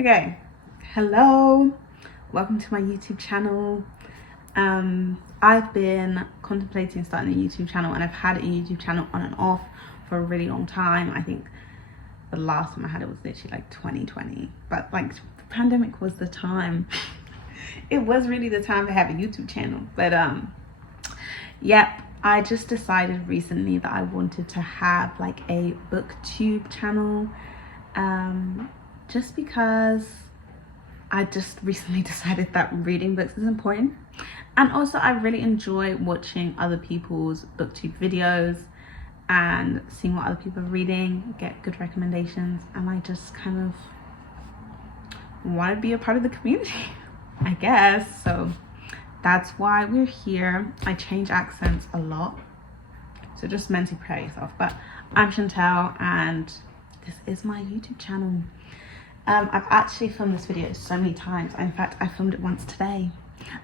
Okay, hello, welcome to my YouTube channel. I've been contemplating starting a YouTube channel, and I've had a YouTube channel on and off for a really long time. I think the last time I had it was literally like 2020, but like the pandemic was the time. It was really the time to have a YouTube channel. But yep, I just decided recently that I wanted to have like a booktube channel, just because I just recently decided that reading books is important, and also I really enjoy watching other people's booktube videos and seeing what other people are reading, get good recommendations, and I just kind of want to be a part of the community, I guess. So that's why we're here. I change accents a lot, so just mentally prepare yourself. But I'm Chantel, and this is my YouTube channel. I've actually filmed this video so many times. In fact, I filmed it once today.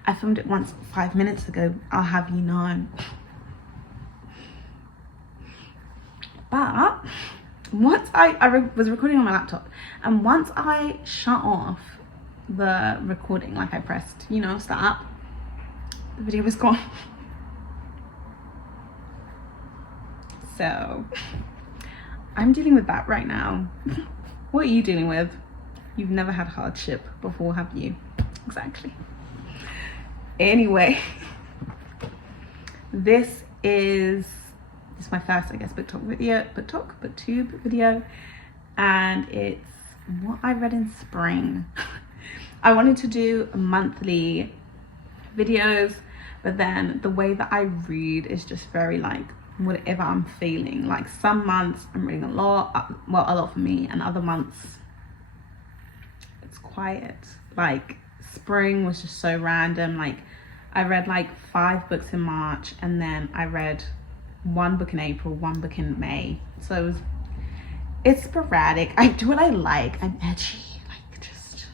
I filmed it once 5 minutes ago, I'll have you know. But once I was recording on my laptop, and once I shut off the recording, like I pressed, start, the video was gone. So I'm dealing with that right now. What are you dealing with? You've never had hardship before, have you? Exactly. Anyway, this is my first, I guess, booktube video, and it's what I read in spring. I wanted to do monthly videos, but then the way that I read is just very like whatever I'm feeling. Like some months I'm reading a lot, well, a lot for me, and other months it's quiet. Like spring was just so random. Like I read like 5 books in March, and then I read 1 book in April, 1 book in May. So it's sporadic. I do what I like. I'm edgy. Like, just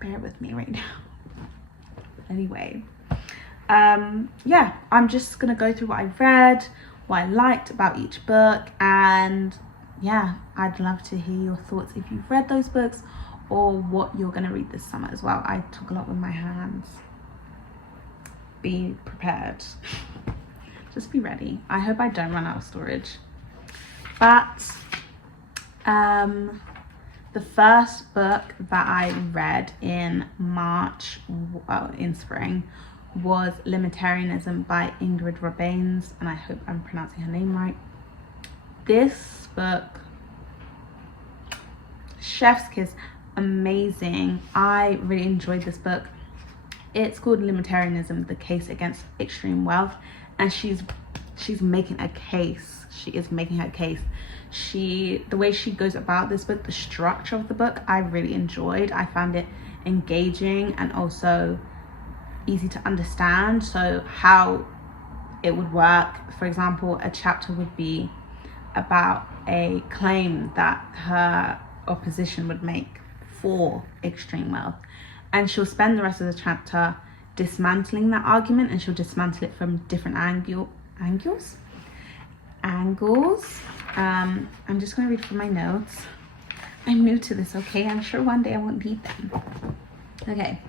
bear with me right now. Anyway, yeah, I'm just gonna go through what I read, what I liked about each book, and yeah, I'd love to hear your thoughts if you've read those books or what you're gonna read this summer as well. I talk a lot with my hands. Be prepared. Just be ready. I hope I don't run out of storage. But the first book that I read in March, in spring, was Limitarianism by Ingrid Robeyns, and I hope I'm pronouncing her name right. This book, chef's kiss, amazing. I really enjoyed this book. It's called Limitarianism, the Case Against Extreme Wealth, and she's making a case. She is making her case. The way she goes about this book, the structure of the book, I really enjoyed. I found it engaging and also easy to understand. So how it would work, for example, a chapter would be about a claim that her opposition would make for extreme wealth, and she'll spend the rest of the chapter dismantling that argument, and she'll dismantle it from different angles. I'm just going to read from my notes. I'm new to this, okay? I'm sure one day I won't need them. Okay.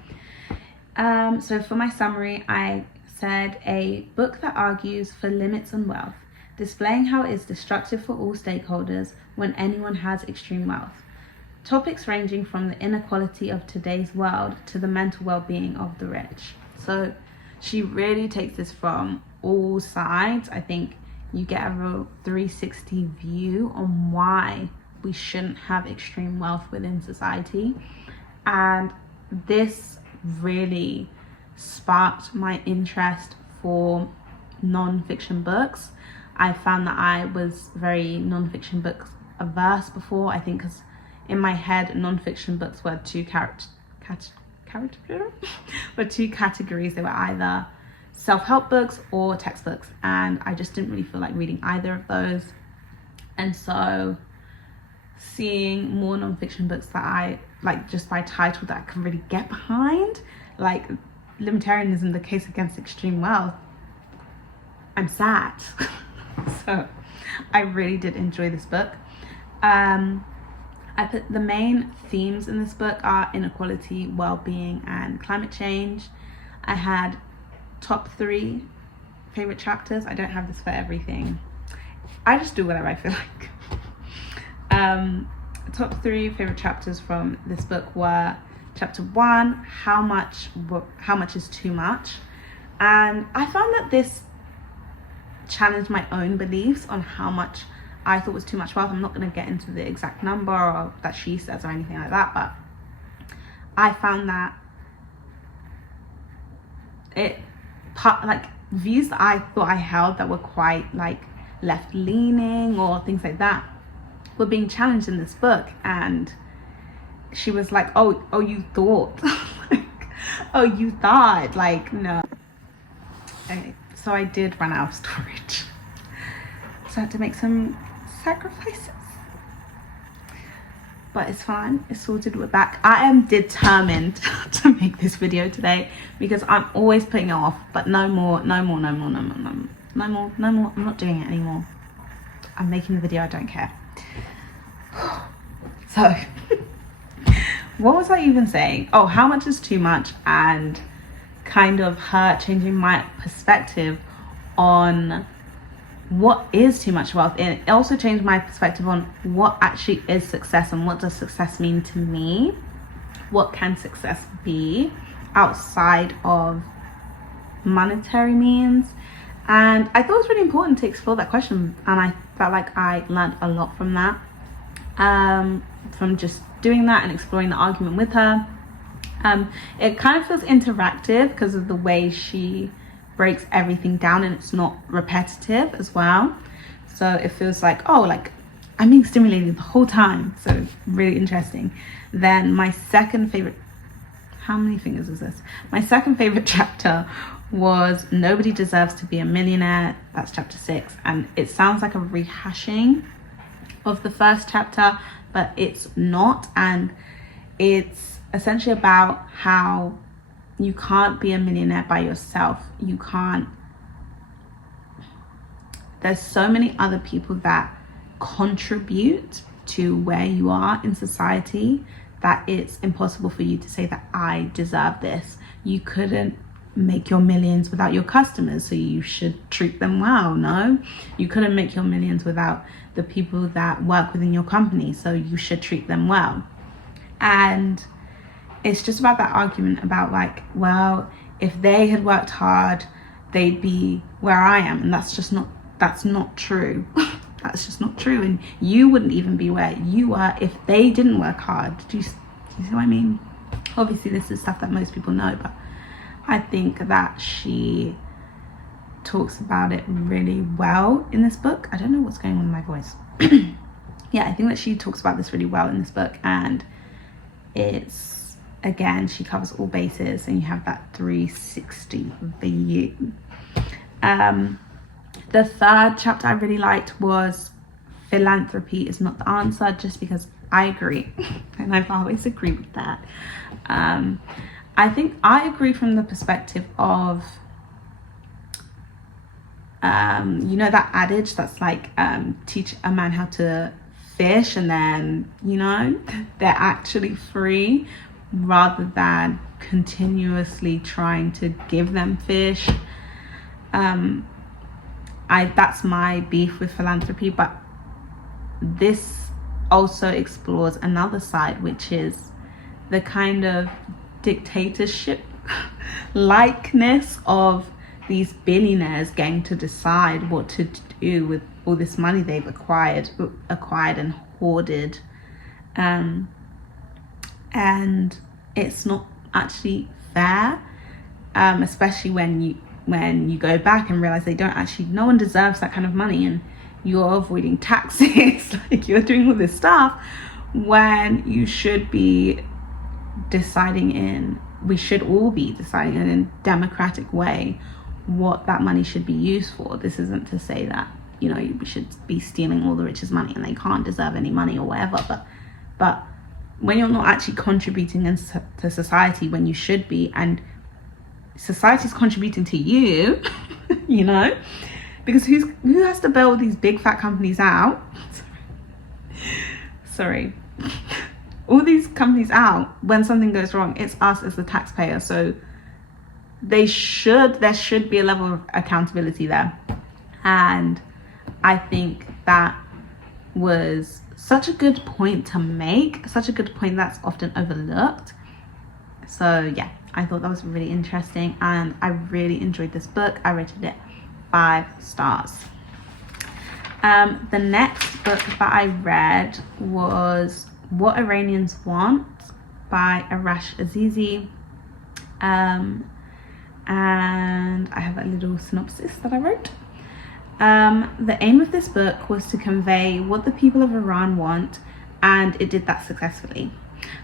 So for my summary, I said a book that argues for limits on wealth, displaying how it is destructive for all stakeholders when anyone has extreme wealth. Topics ranging from the inequality of today's world to the mental well-being of the rich. So she really takes this from all sides. I think you get a real 360 view on why we shouldn't have extreme wealth within society. And this really sparked my interest for non-fiction books. I found that I was very non-fiction books averse before, I think, because in my head non-fiction books were two categories. They were either self-help books or textbooks, and I just didn't really feel like reading either of those. And so seeing more non-fiction books that I like, just by title, that I can really get behind, like Limitarianism, the Case Against Extreme Wealth, I'm sad. So I really did enjoy this book. I I put the main themes in this book are inequality, well-being, and climate change. I had top 3 favorite chapters. I don't have this for everything. I just do whatever I feel like. Top 3 favorite chapters from this book were chapter 1, how much is too much. And I found that this challenged my own beliefs on how much I thought was too much wealth. I'm not going to get into the exact number or that she says or anything like that, but I found that views that I thought I held that were quite like left leaning or things like that were being challenged in this book. And she was like, oh you thought oh you thought, like, no. Okay, so I did run out of storage, so I had to make some sacrifices, but it's fine, it's sorted, we're back. I am determined to make this video today because I'm always putting it off, but no more, I'm not doing it anymore. I'm making the video, I don't care. So what was I even saying? Oh, how much is too much, and kind of her changing my perspective on what is too much wealth. And it also changed my perspective on what actually is success and what does success mean to me. What can success be outside of monetary means? And I thought it was really important to explore that question, and I felt like I learned a lot from that, from just doing that and exploring the argument with her. It kind of feels interactive because of the way she breaks everything down, and it's not repetitive as well, so it feels like, oh, like I'm being stimulated the whole time, so really interesting. Then my second favorite, how many fingers is this? My second favorite chapter was Nobody Deserves to Be a Millionaire. That's chapter 6, and it sounds like a rehashing of the first chapter, but it's not. And it's essentially about how you can't be a millionaire by yourself. You can't. There's so many other people that contribute to where you are in society that it's impossible for you to say that I deserve this. You couldn't make your millions without your customers, so you should treat them well. No, you couldn't make your millions without the people that work within your company, so you should treat them well. And it's just about that argument about like, well, if they had worked hard, they'd be where I am, and that's not true. That's just not true, and you wouldn't even be where you are if they didn't work hard. Do you see what I mean? Obviously this is stuff that most people know, but I think that she talks about it really well in this book. I don't know what's going on with my voice. Yeah, I think that she talks about this really well in this book, and it's, again, she covers all bases, and you have that 360 view. The third chapter I really liked was Philanthropy is Not the Answer, just because I agree, and I've always agreed with that. I think I agree from the perspective of, you know that adage that's like, teach a man how to fish and then, you know, they're actually free, rather than continuously trying to give them fish. That's my beef with philanthropy, but this also explores another side, which is the kind of dictatorship likeness of these billionaires getting to decide what to do with all this money they've acquired and hoarded, and it's not actually fair, especially when you go back and realize no one deserves that kind of money, and you're avoiding taxes, like you're doing all this stuff when you should be we should all be deciding in a democratic way what that money should be used for. This isn't to say that, you know, we should be stealing all the richest money and they can't deserve any money or whatever, but when you're not actually contributing to society when you should be, and society's contributing to you, you know, because who has to bail these big fat companies out? Sorry. all these companies out, when something goes wrong, it's us as the taxpayer. So there should be a level of accountability there. And I think that was such a good point to make, such a good point that's often overlooked. So yeah, I thought that was really interesting, and I really enjoyed this book. I rated it 5 stars. The next book that I read was What Iranians Want by Arash Azizi. And I have a little synopsis that I wrote. The aim of this book was to convey what the people of Iran want, and it did that successfully.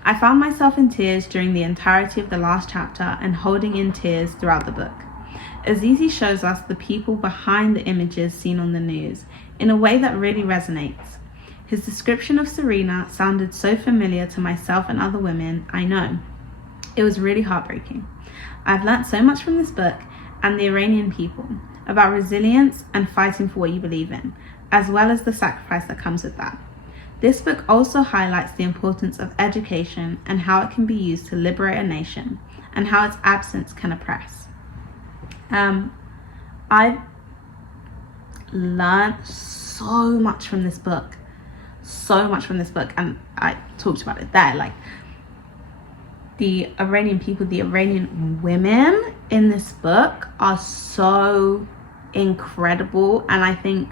I found myself in tears during the entirety of the last chapter and holding in tears throughout the book. Azizi shows us the people behind the images seen on the news in a way that really resonates. His description of Serena sounded so familiar to myself and other women I know. It was really heartbreaking. I've learnt so much from this book and the Iranian people about resilience and fighting for what you believe in, as well as the sacrifice that comes with that. This book also highlights the importance of education and how it can be used to liberate a nation, and how its absence can oppress. I've learned so much from this book, and I talked about it there. Like, the Iranian people, the Iranian women in this book are so incredible, and I think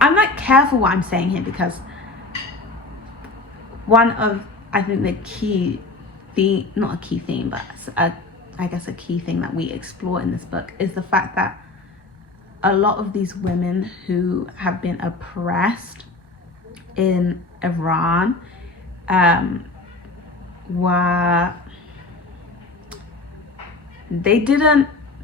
I'm like careful what I'm saying here, because one of, I think, the key theme, not a key theme, but I guess a key thing that we explore in this book is the fact that a lot of these women who have been oppressed in Iran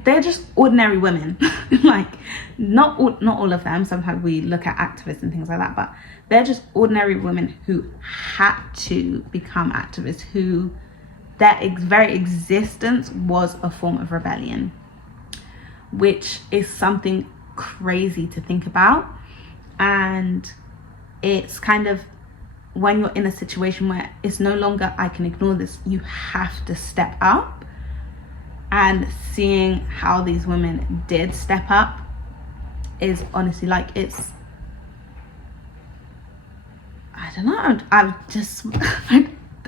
they're just ordinary women. Like, not all of them. Sometimes we look at activists and things like that, but they're just ordinary women who had to become activists, who their very existence was a form of rebellion, which is something crazy to think about. And it's kind of, when you're in a situation where it's no longer I can ignore this, you have to step up. And seeing how these women did step up is honestly, like, it's, I don't know, I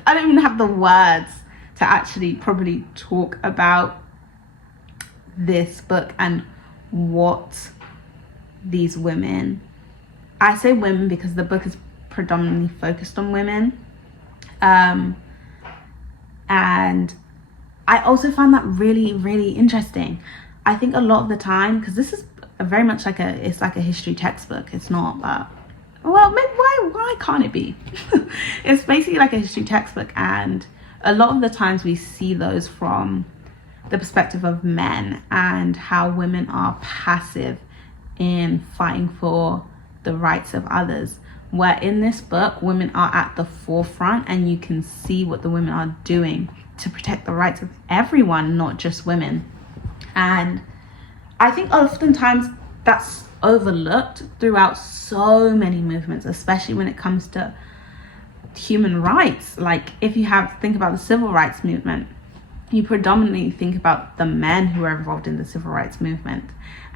don't even have the words to actually probably talk about this book and what these women, I say women because the book is predominantly focused on women, and I also found that really, really interesting. I think a lot of the time, because this is very much like it's like a history textbook. It's not, well, maybe why can't it be? It's basically like a history textbook, and a lot of the times we see those from the perspective of men and how women are passive in fighting for the rights of others. Where in this book, women are at the forefront, and you can see what the women are doing to protect the rights of everyone, not just women. And I think oftentimes that's overlooked throughout so many movements, especially when it comes to human rights. Like, if you think about the civil rights movement, you predominantly think about the men who are involved in the civil rights movement,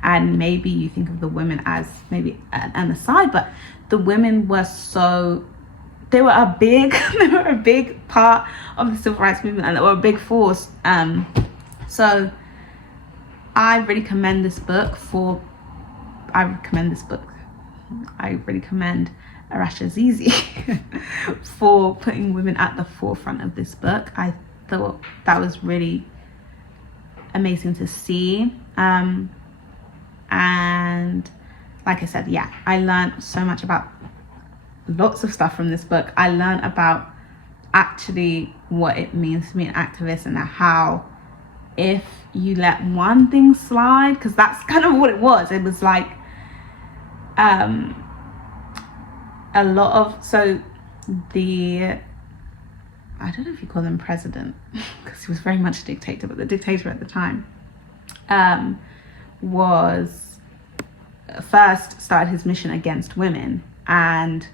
and maybe you think of the women as maybe an aside, but the women were they were a big part of the civil rights movement, and they were a big force. So I really commend this book. I really commend Arash Azizi for putting women at the forefront of this book. I thought that was really amazing to see. And like I said, yeah, I learned so much about lots of stuff from this book. I learned about actually what it means to be an activist, and how if you let one thing slide, because that's kind of what it was. It was like a lot of, so I don't know if you call him president, because he was very much a dictator, but the dictator at the time was first started his mission against women, and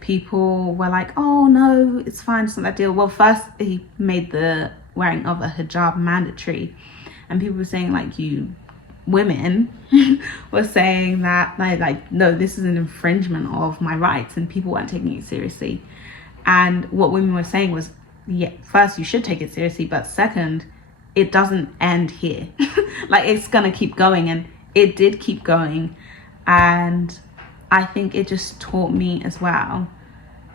people were like, oh no, it's fine, it's not that deal. Well, first he made the wearing of a hijab mandatory, and people were saying like, you women were saying that like no, this is an infringement of my rights, and people weren't taking it seriously. And what women were saying was, yeah, first you should take it seriously, but second, it doesn't end here. Like, it's gonna keep going, and it did keep going. And I think it just taught me as well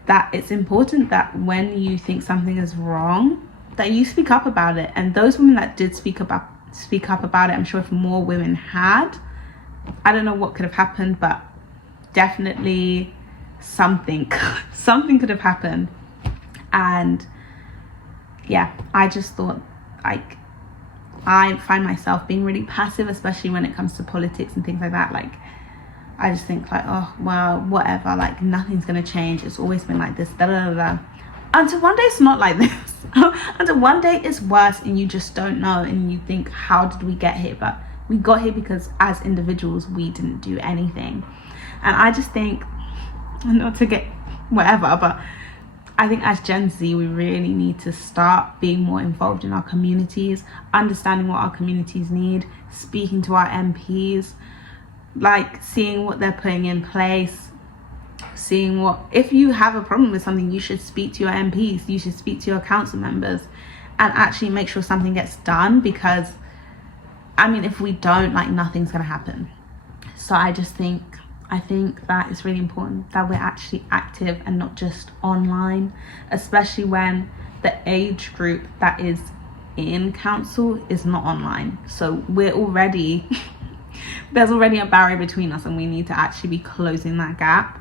that it's important that when you think something is wrong, that you speak up about it. And those women that did speak up about it, I'm sure if more women had, I don't know what could have happened, but definitely something could have happened. And yeah, I just thought, like, I find myself being really passive, especially when it comes to politics and things like that. Like, I just think like, oh well, whatever, like nothing's gonna change, it's always been like this, da da da da, until one day it's not like this. Until one day it's worse, and you just don't know, and you think, how did we get here? But we got here because as individuals we didn't do anything. And I just think, not to get whatever, but I think as Gen Z we really need to start being more involved in our communities, understanding what our communities need, speaking to our MPs, like seeing what they're putting in place, seeing what, if you have a problem with something, you should speak to your MPs, you should speak to your council members, and actually make sure something gets done. Because I mean, if we don't, like, nothing's gonna happen. So I think that it's really important that we're actually active and not just online, especially when the age group that is in council is not online. So we're already there's already a barrier between us, and we need to actually be closing that gap.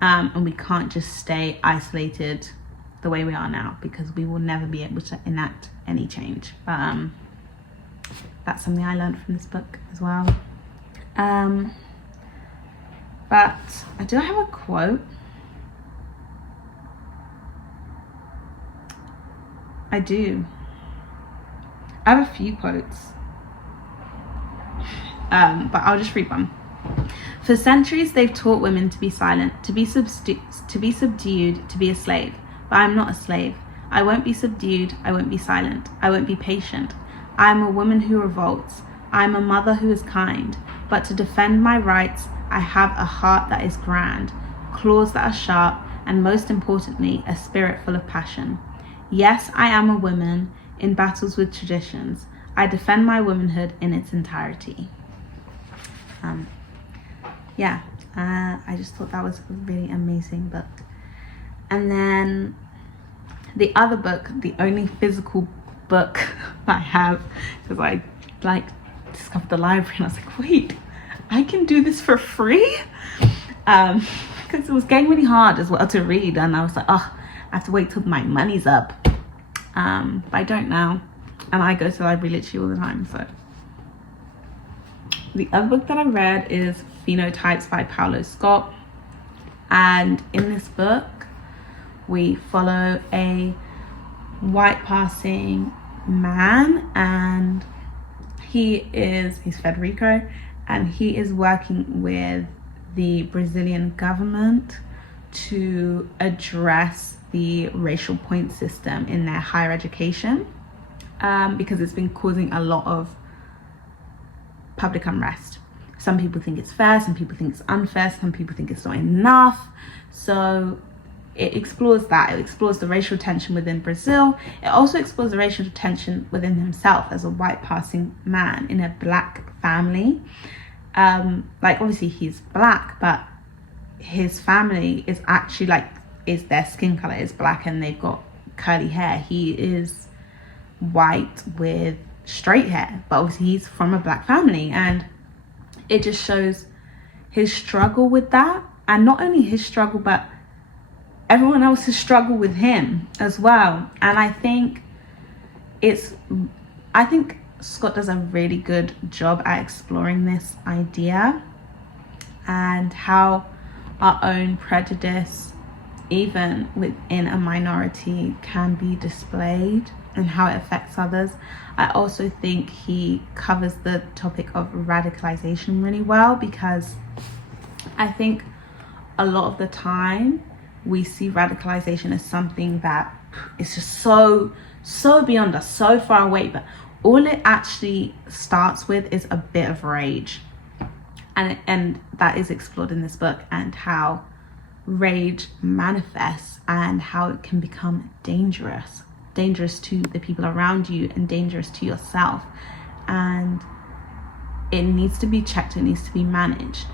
And we can't just stay isolated the way we are now, because we will never be able to enact any change. That's something I learned from this book as well. But do I have a quote? I do. I have a few quotes. But I'll just read one. For centuries they've taught women to be silent, to be subdued, to be a slave. But I'm not a slave. I won't be subdued, I won't be silent, I won't be patient. I am a woman who revolts. I am a mother who is kind. But to defend my rights, I have a heart that is grand, claws that are sharp, and most importantly, a spirit full of passion. Yes, I am a woman in battles with traditions. I defend my womanhood in its entirety. I just thought that was a really amazing book. And then the other book, the only physical book I have, because I like discovered the library and I was like, wait, I can do this for free? Because it was getting really hard as well to read, and I was like, oh, I have to wait till my money's up. But I don't now, and I go to the library literally all the time. So the other book that I read is Phenotypes by Paulo. And in this book we follow a white passing man, and he's Federico, and he is working with the Brazilian government to address the racial point system in their higher education, because it's been causing a lot of public unrest. Some people think it's fair, some people think it's unfair, some people think it's not enough. So it explores that. It explores the racial tension within Brazil. It also explores the racial tension within himself as a white passing man in a black family. Like, obviously he's black, but his family is actually is their skin color is black and they've got curly hair. He is white with straight hair, but obviously he's from a black family, and it just shows his struggle with that. And not only his struggle, but everyone else's struggle with him as well. And I think Scott does a really good job at exploring this idea and how our own prejudice, even within a minority, can be displayed and how it affects others. I also think he covers the topic of radicalization really well, because I think a lot of the time we see radicalization as something that is just so beyond us, so far away, but all it actually starts with is a bit of rage, and that is explored in this book, and how rage manifests and how it can become dangerous to the people around you and dangerous to yourself, and it needs to be checked, it needs to be managed.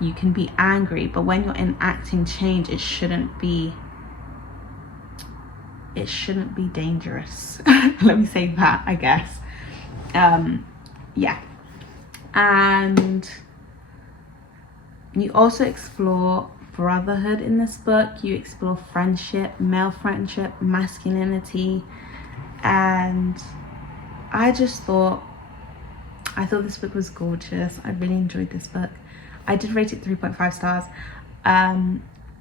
You can be angry, but when you're enacting change, it shouldn't be dangerous. Let me say that, I guess. Yeah. And you also explore brotherhood in this book. You explore friendship, male friendship, masculinity, and I thought this book was gorgeous. I really enjoyed this book. I did rate it 3.5 stars.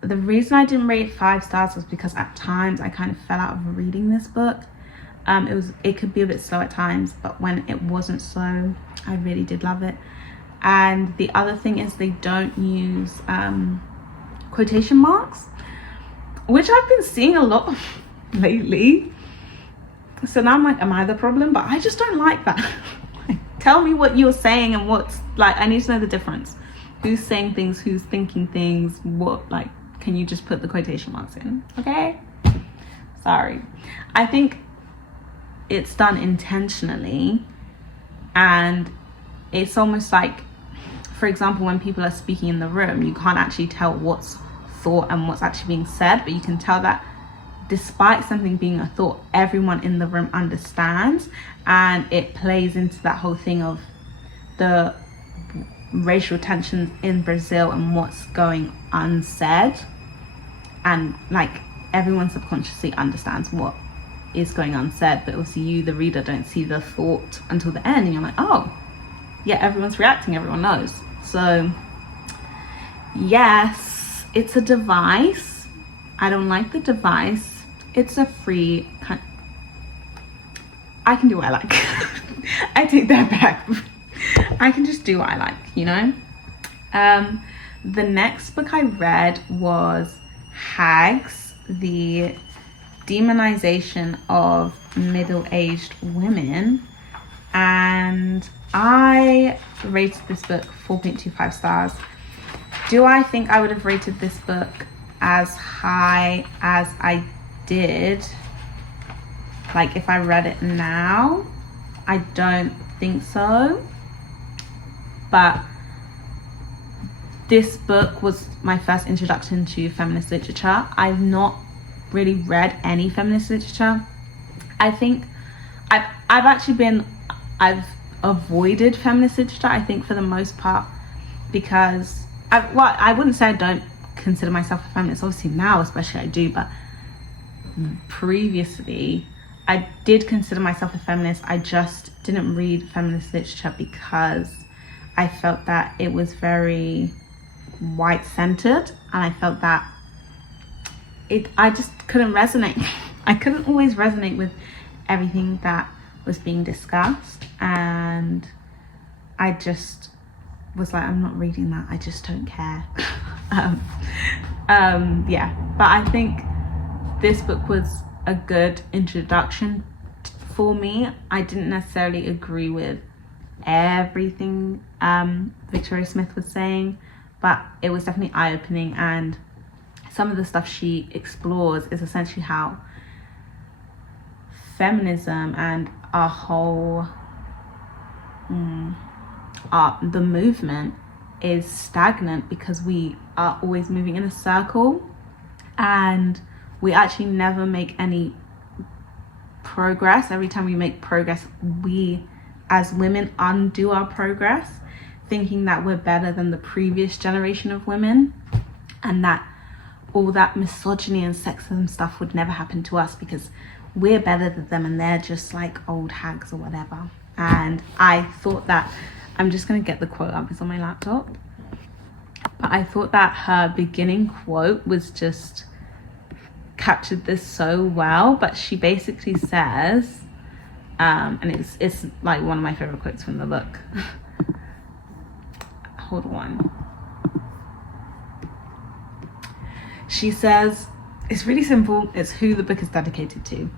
The reason I didn't rate it 5 stars was because at times I kind of fell out of reading this book. It could be a bit slow at times, but when it wasn't slow, I really did love it. And the other thing is they don't use quotation marks, which I've been seeing a lot lately. So now I'm like, am I the problem? But I just don't like that. Tell me what you're saying and what's like, I need to know the difference. Who's saying things, who's thinking things, what, like, can you just put the quotation marks in? Okay? Sorry. I think it's done intentionally, and it's almost like, for example, when people are speaking in the room, you can't actually tell what's thought and what's actually being said, but you can tell that despite something being a thought, everyone in the room understands, and it plays into that whole thing of the racial tensions in Brazil and what's going unsaid, and like everyone subconsciously understands what is going unsaid, but obviously you, the reader, don't see the thought until the end, and you're like, oh yeah, everyone's reacting, everyone knows. So yes, it's a device. I don't like the device. It's a free kind. I can do what I like. I take that back. I can just do what I like, you know. The next book I read was Hags, the demonization of middle-aged women, and I rated this book 4.25 stars. Do I think I would have rated this book as high as I did, like if I read it now? I don't think so. But this book was my first introduction to feminist literature. I've not really read any feminist literature. I think I've avoided feminist literature, I think, for the most part, because I wouldn't say I don't consider myself a feminist. Obviously now especially I do, but previously I did consider myself a feminist. I just didn't read feminist literature because I felt that it was very white-centered, and I felt that I just couldn't resonate. I couldn't always resonate with everything that was being discussed, and I just was like, I'm not reading that, I just don't care. Yeah, but I think this book was a good introduction for me. I didn't necessarily agree with everything Victoria Smith was saying, but it was definitely eye-opening, and some of the stuff she explores is essentially how feminism and our whole the movement is stagnant because we are always moving in a circle, and we actually never make any progress. Every time we make progress, we as women undo our progress, thinking that we're better than the previous generation of women, and that all that misogyny and sexism stuff would never happen to us because we're better than them and they're just like old hags or whatever. And I thought that, I'm just going to get the quote up, it's on my laptop, but I thought that her beginning quote was just captured this so well. But she basically says, and it's like one of my favorite quotes from the book. Hold on. She says, it's really simple. It's who the book is dedicated to.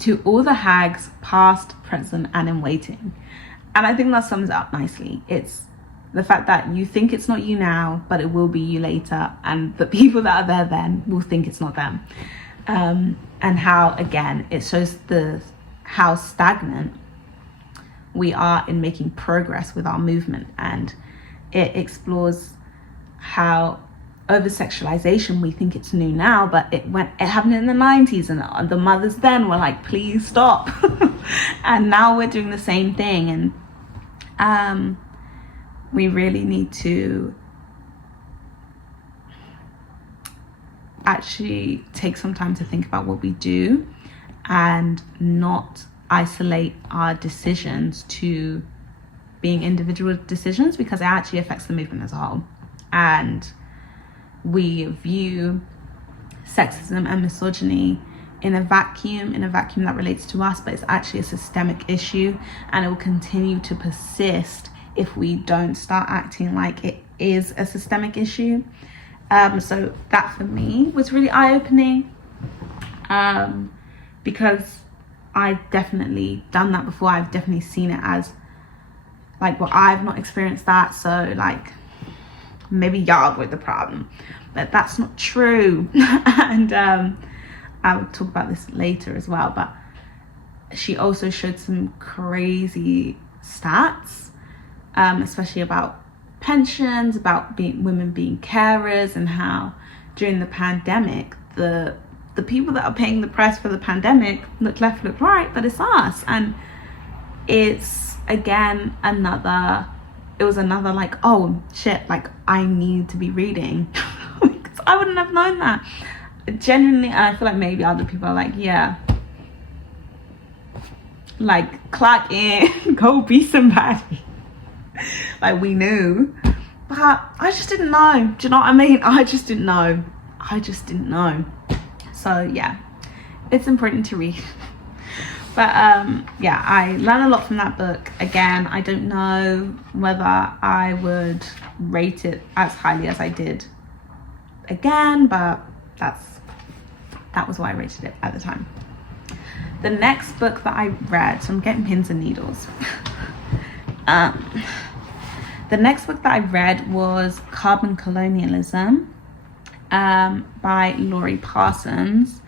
To all the hags, past, present, and in waiting. And I think that sums it up nicely. It's the fact that you think it's not you now, but it will be you later. And the people that are there then will think it's not them. And how, again, it shows how stagnant we are in making progress with our movement. And it explores how over-sexualization, we think it's new now, but it happened in the 90s, and the mothers then were like, please stop. And now we're doing the same thing. And we really need to actually take some time to think about what we do and not isolate our decisions to being individual decisions, because it actually affects the movement as a whole. And we view sexism and misogyny in a vacuum that relates to us, but it's actually a systemic issue, and it will continue to persist if we don't start acting like it is a systemic issue. So that for me was really eye-opening, because I've definitely done that before. I've definitely seen it as like, well, I've not experienced that, so like maybe y'all were the problem, but that's not true. And I'll talk about this later as well, but she also showed some crazy stats, especially about pensions, about women being carers, and how during the pandemic the people that are paying the price for the pandemic, look left, look right, but it's us. And it's again another like, oh shit, like I need to be reading. Because I wouldn't have known that genuinely. And I feel like maybe other people are like, yeah, like clock in, go be somebody. Like we knew, but I just didn't know. Do you know what I mean? I just didn't know. So yeah, it's important to read. But yeah, I learned a lot from that book. Again, I don't know whether I would rate it as highly as I did again, but that was why I rated it at the time. The next book that I read, so I'm getting pins and needles. The next book that I read was Carbon Colonialism by Laurie Parsons.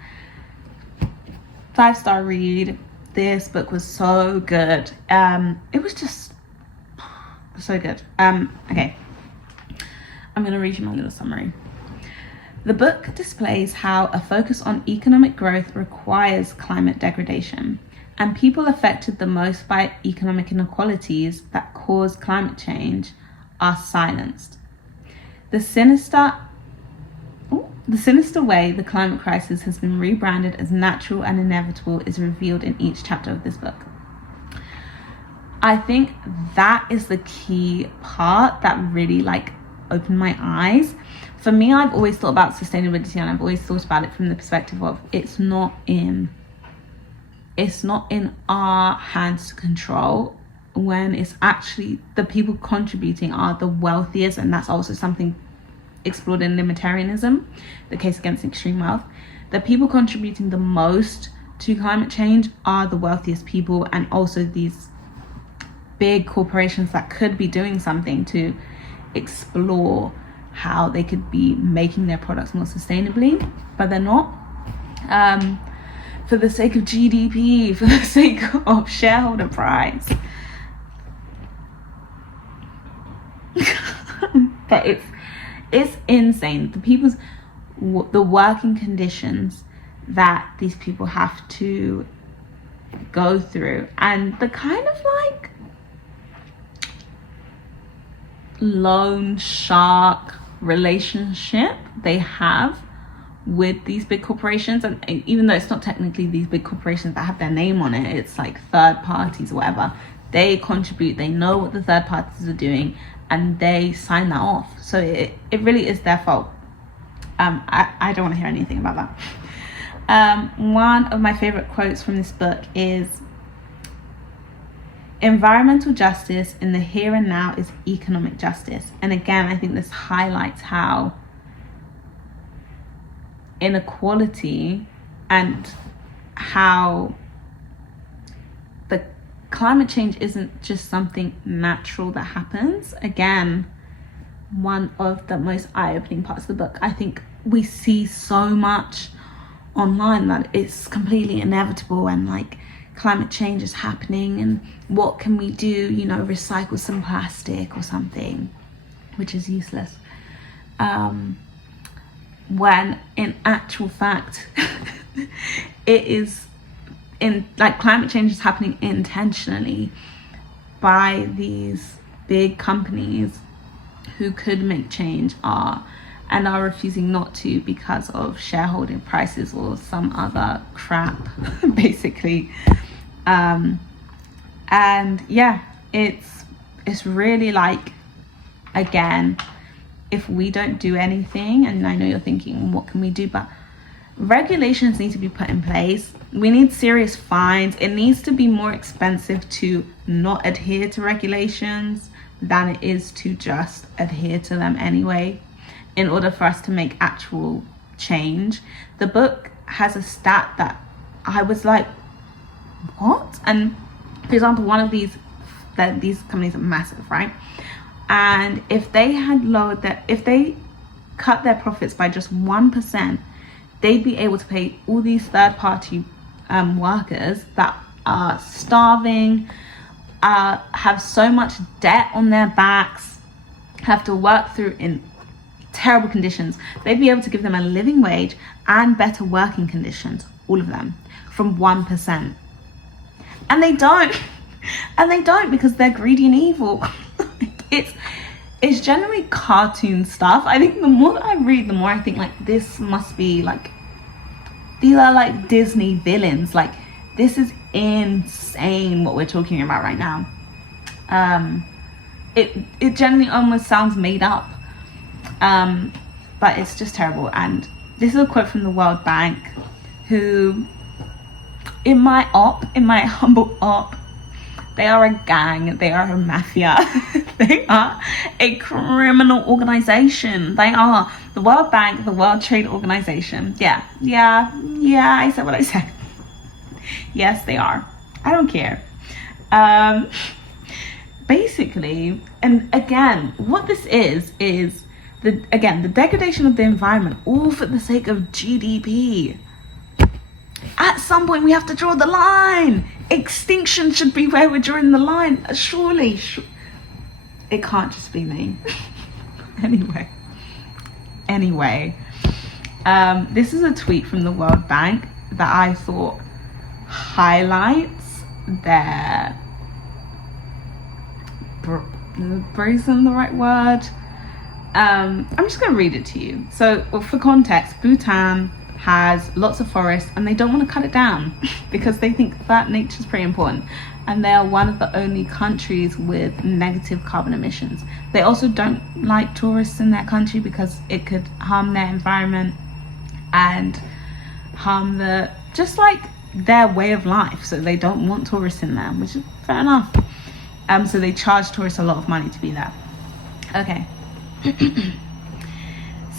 5-star read. This book was so good. It was just so good. Okay, I'm going to read you my little summary. The book displays how a focus on economic growth requires climate degradation, and people affected the most by economic inequalities that cause climate change are silenced. The sinister way the climate crisis has been rebranded as natural and inevitable is revealed in each chapter of this book. I think that is the key part that really like opened my eyes. For me, I've always thought about sustainability, and I've always thought about it from the perspective of it's not in our hands to control, when it's actually the people contributing are the wealthiest. And that's also something explored in Limitarianism, the case against extreme wealth. The people contributing the most to climate change are the wealthiest people, and also these big corporations that could be doing something to explore how they could be making their products more sustainably, but they're not. For the sake of GDP, for the sake of shareholder price. But it's insane. The working conditions that these people have to go through, and the kind of like loan shark relationship they have with these big corporations. And even though it's not technically these big corporations that have their name on it, it's like third parties or whatever. They contribute, they know what the third parties are doing, and they sign that off. So it really is their fault. I don't want to hear anything about that. One of my favorite quotes from this book is, environmental justice in the here and now is economic justice. And again, I think this highlights how inequality and how the climate change isn't just something natural that happens. Again, one of the most eye-opening parts of the book. I think we see so much online that it's completely inevitable, and like climate change is happening, and what can we do, you know, recycle some plastic or something, which is useless, when in actual fact it is climate change is happening intentionally by these big companies who could make change and are refusing not to because of shareholding prices or some other crap basically. And yeah, it's really like, again, if we don't do anything, and I know you're thinking, what can we do? But regulations need to be put in place. We need serious fines. It needs to be more expensive to not adhere to regulations than it is to just adhere to them anyway, in order for us to make actual change. The book has a stat that I was like, what? And for example, one of these companies are massive, right? And if they cut their profits by just 1%, they'd be able to pay all these third-party workers that are starving, have so much debt on their backs, have to work through in terrible conditions. They'd be able to give them a living wage and better working conditions, all of them, from 1%. And they don't. And they don't, because they're greedy and evil. It's generally cartoon stuff. I think the more that I read, the more I think like this must be like, these are like Disney villains. Like, this is insane what we're talking about right now. It generally almost sounds made up. But it's just terrible. And this is a quote from the World Bank, who, in my humble op, they are a gang, they are a mafia, they are a criminal organization. They are the World Bank, the World Trade Organization. Yeah, I said what I said. Yes, they are. I don't care. Basically, and again, what this is the degradation of the environment, all for the sake of GDP. At some point, we have to draw the line. Extinction should be where we're drawing the line. Surely. It can't just be me. Anyway. This is a tweet from the World Bank that I thought highlights their... isn't the right word? I'm just going to read it to you. So, for context, Bhutan has lots of forests, and they don't want to cut it down because they think that nature's pretty important, and they are one of the only countries with negative carbon emissions. They also don't like tourists in their country because it could harm their environment and harm just like their way of life. So they don't want tourists in there, which is fair enough. So they charge tourists a lot of money to be there. Okay.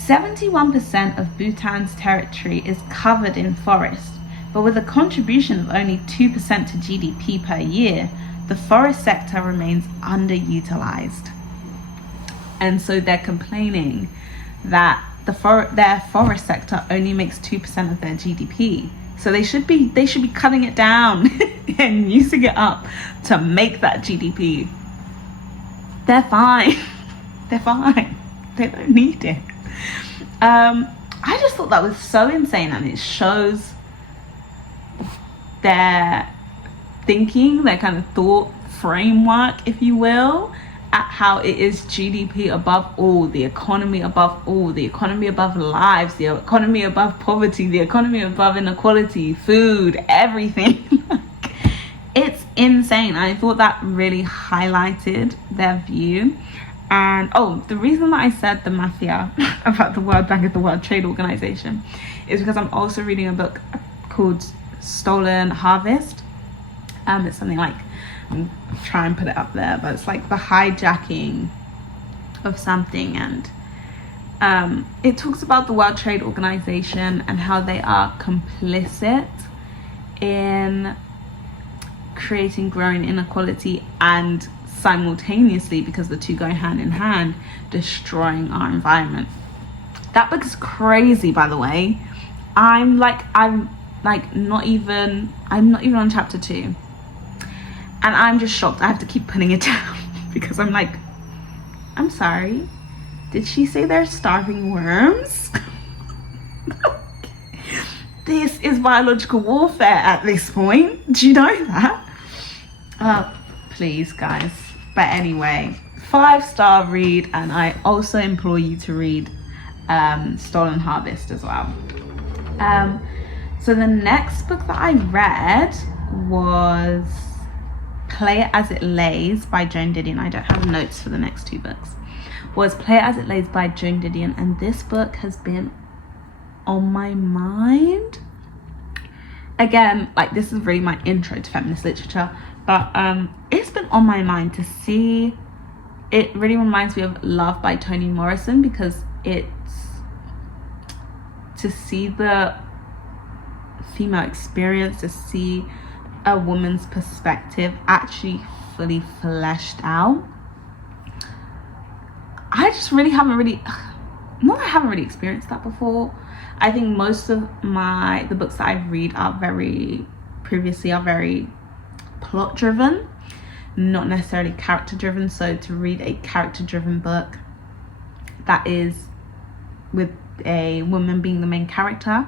71% of Bhutan's territory is covered in forest, but with a contribution of only 2% to GDP per year, the forest sector remains underutilized. And so they're complaining that their forest sector only makes 2% of their GDP. So they should be cutting it down and using it up to make that GDP. They're fine. They're fine. They don't need it. I just thought that was so insane, and it shows their thinking, their kind of thought framework, if you will, at how it is GDP above all, the economy above all, the economy above lives, the economy above poverty, the economy above inequality, food, everything. It's insane. I thought that really highlighted their view. And the reason that I said the mafia about the World Bank and the World Trade Organization is because I'm also reading a book called Stolen Harvest. It's something like, I'll try and put it up there, but it's like the hijacking of something, and It talks about the World Trade Organization and how they are complicit in creating growing inequality and simultaneously, because the two go hand in hand, destroying our environment. That book is crazy, by the way. I'm not even on chapter 2, and I'm just shocked. I have to keep putting it down because I'm like, I'm sorry, did she say they're starving worms? This is biological warfare at this point. Do you know that? Please, guys. But anyway, 5-star read, and I also implore you to read Stolen Harvest as well. So the next book that I read was Play It As It Lays by Joan Didion. I don't have notes for the next 2 books. Was Play It As It Lays by Joan Didion, and this book has been on my mind. Again, like, this is really my intro to feminist literature, but it's been on my mind to see. It really reminds me of Love by Toni Morrison, because it's to see the female experience, to see a woman's perspective actually fully fleshed out. I just really haven't really experienced that before. I think most of the books that I read are very plot driven, not necessarily character driven. So to read a character driven book that is with a woman being the main character,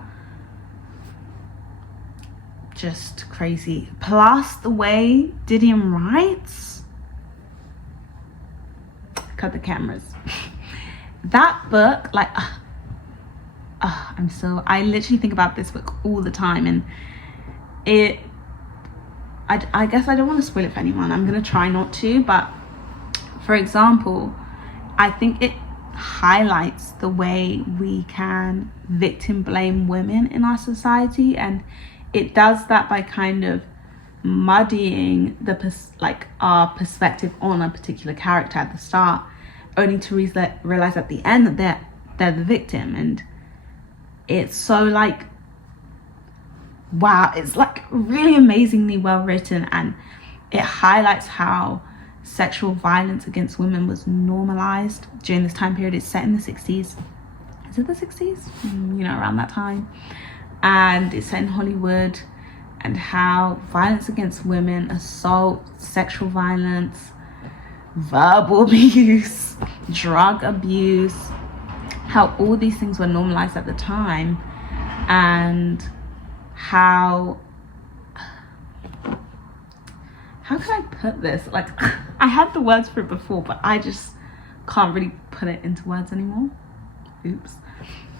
just crazy. Plus the way Didion writes, cut the cameras. That book, like, I literally think about this book all the time, and I guess I don't want to spoil it for anyone. I'm gonna try not to, but for example, I think it highlights the way we can victim blame women in our society, and it does that by kind of muddying our perspective on a particular character at the start, only to realize at the end that they're the victim. And it's so like, wow, it's like really amazingly well written, and it highlights how sexual violence against women was normalized during this time period. It's set in the 60s. Is it the 60s? Around that time. And it's set in Hollywood, and how violence against women, assault, sexual violence, verbal abuse, drug abuse, how all these things were normalized at the time, and how can I put this? Like, I had the words for it before, but I just can't really put it into words anymore. Oops.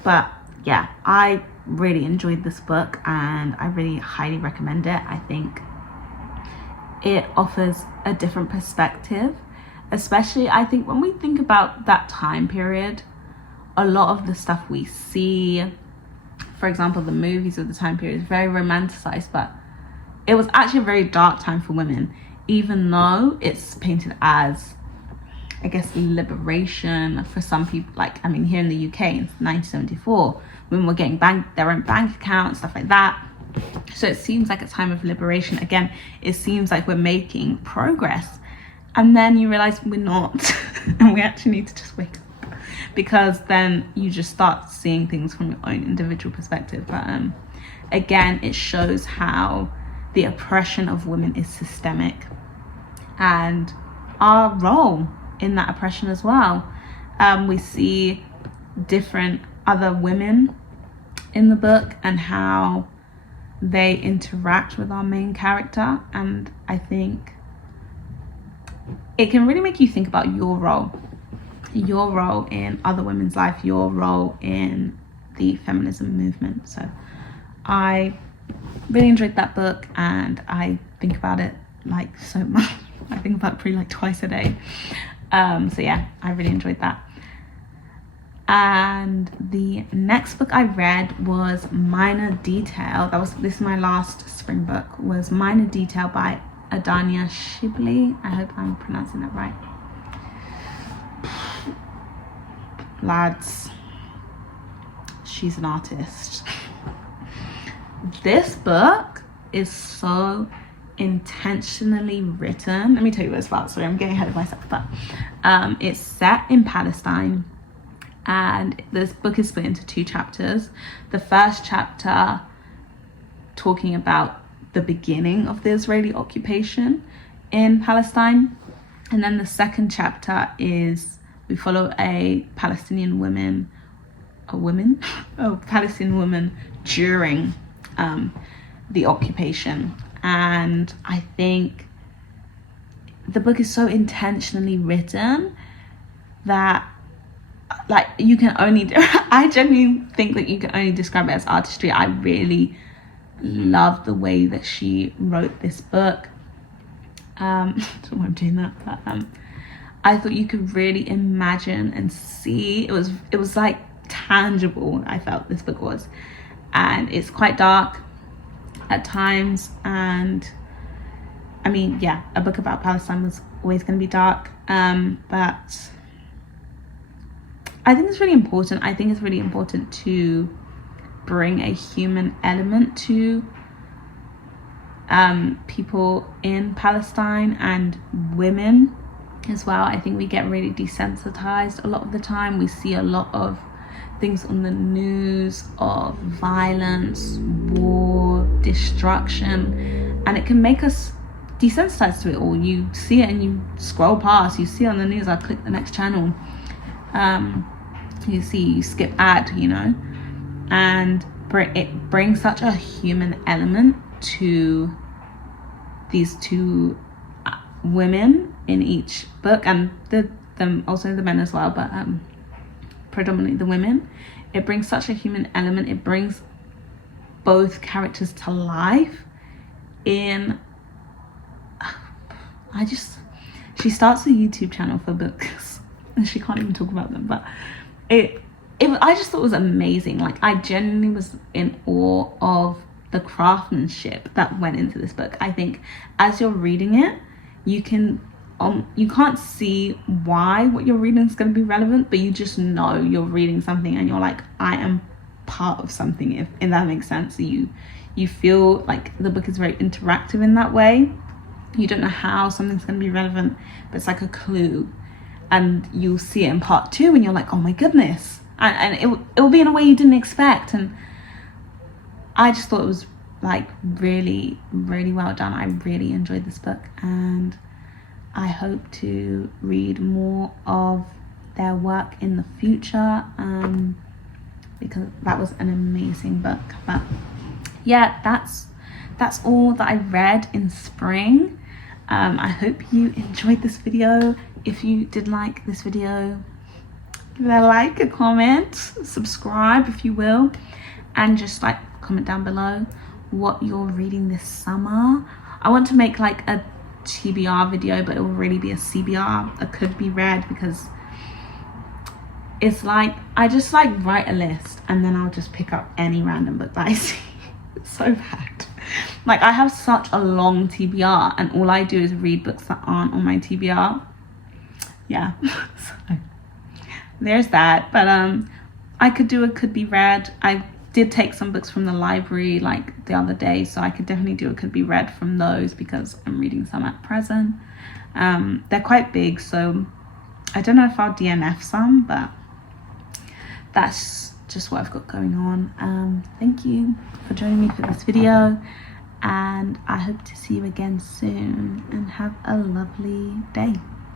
But yeah, I really enjoyed this book, and I really highly recommend it. I think it offers a different perspective, especially I think when we think about that time period. A lot of the stuff we see, for example, the movies of the time period, is very romanticized, but it was actually a very dark time for women, even though it's painted as, I guess, liberation for some people. Like, I mean, here in the UK in 1974, women were getting their own bank accounts, stuff like that. So it seems like a time of liberation. Again, it seems like we're making progress, and then you realize we're not, and we actually need to just wake up, because then you just start seeing things from your own individual perspective. But again, it shows how the oppression of women is systemic, and our role in that oppression as well. We see different other women in the book and how they interact with our main character, and I think it can really make you think about your role in other women's life, your role in the feminism movement. So I really enjoyed that book, and I think about it like so much. I think about it pretty like twice a day. So yeah, I really enjoyed that. And the next book I read was Minor Detail. This is my last spring book, was Minor Detail by Adania Shibli. I hope I'm pronouncing that right. Lads, she's an artist. This book is so intentionally written. Let me tell you what it's about. Sorry, I'm getting ahead of myself, but it's set in Palestine, and this book is split into 2 chapters. The first chapter talking about the beginning of the Israeli occupation in Palestine, and then the second chapter is we follow a Palestinian woman during the occupation. And I think the book is so intentionally written that, like, you can only I genuinely think that you can only describe it as artistry. I really love the way that she wrote this book. I don't know why I'm doing that, but I thought you could really imagine and see. It was like tangible, I felt this book was. And it's quite dark at times, and I mean, yeah, a book about Palestine was always going to be dark, but I think it's really important. I think it's really important to bring a human element to people in Palestine and women as well. I think we get really desensitized a lot of the time. We see a lot of things on the news of violence, war, destruction, and it can make us desensitized to it all. You see it and you scroll past. You see it on the news, I click the next channel. You skip ad, you know, and it brings such a human element to these 2 women in each book, and also the men as well, but predominantly the women. It brings such a human element. It brings both characters to life in she starts a YouTube channel for books and she can't even talk about them, but I just thought it was amazing. Like, I genuinely was in awe of the craftsmanship that went into this book. I think as you're reading it, you can't see why what you're reading is going to be relevant, but you just know you're reading something and you're like, I am part of something, if that makes sense. So you feel like the book is very interactive in that way. You don't know how something's going to be relevant, but it's like a clue, and you'll see it in part 2 and you're like, oh my goodness, and it will be in a way you didn't expect. And I just thought it was like really, really well done. I really enjoyed this book, and I hope to read more of their work in the future, because that was an amazing book. But yeah, that's all that I read in spring. I hope you enjoyed this video. If you did like this video, give it a like, a comment, subscribe if you will, and just like comment down below what you're reading this summer. I want to make like a TBR video, but it will really be a CBR, a could be read, because it's like I just like write a list and then I'll just pick up any random book that I see. It's so bad. Like, I have such a long TBR and all I do is read books that aren't on my TBR. Yeah. So there's that. But I could do a could be read. I did take some books from the library like the other day, so I could definitely do a could be read from those because I'm reading some at present. They're quite big, so I don't know if I'll DNF some, but that's just what I've got going on. Thank you for joining me for this video, and I hope to see you again soon, and have a lovely day.